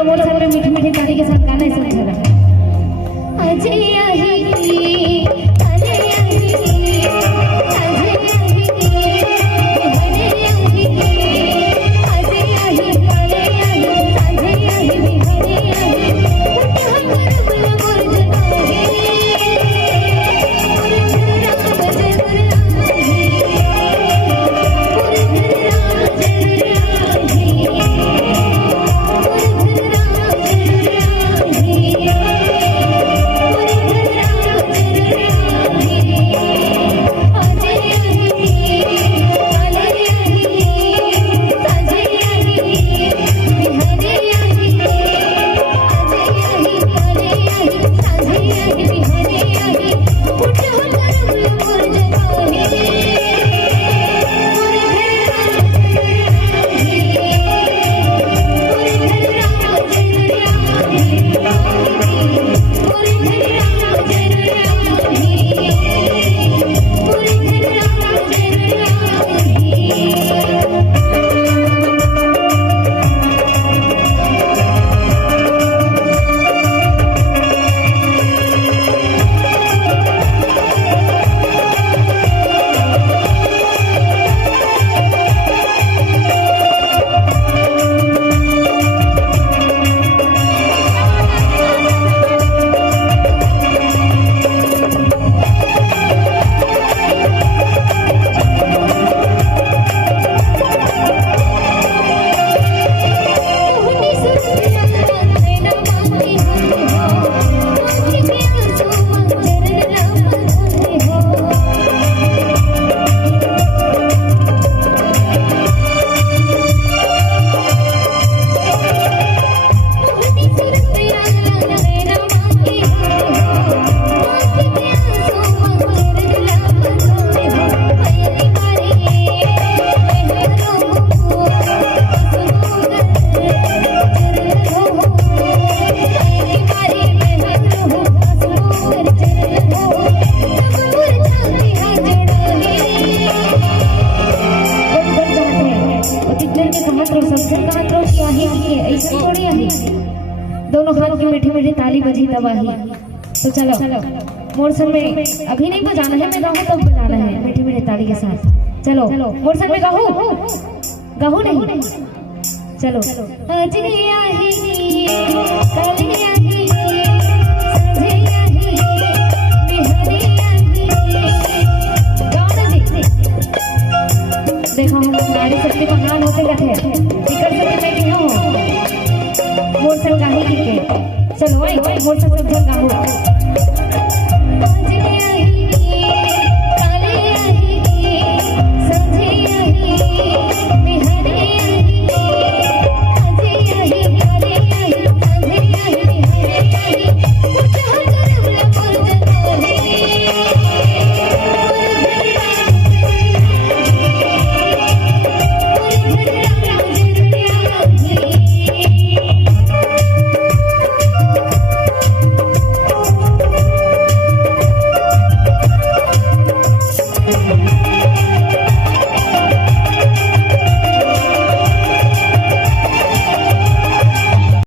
चलो मोर साथ में मीठी मीठी ताली के साथ गाना ऐसे अच्छा लगा। अजय आही अजय आही दोनों हाथ की मीठी मीठी ताली बजी तबाही। तो चलो मोरसन में अभी नहीं बजाना है, मैं गाऊं तब बजाना है मीठी मीठी ताली के साथ। चलो मोरसन में गाऊं गाऊं नहीं, चलो अजय आही कल आही संजय आही बिहारी आही। गाना जी देखो हम नारी शक्ति महान होते गए टिकट से मैं क्यों हूँ मोरसन गाही के। चलो मोरसन से गाऊं।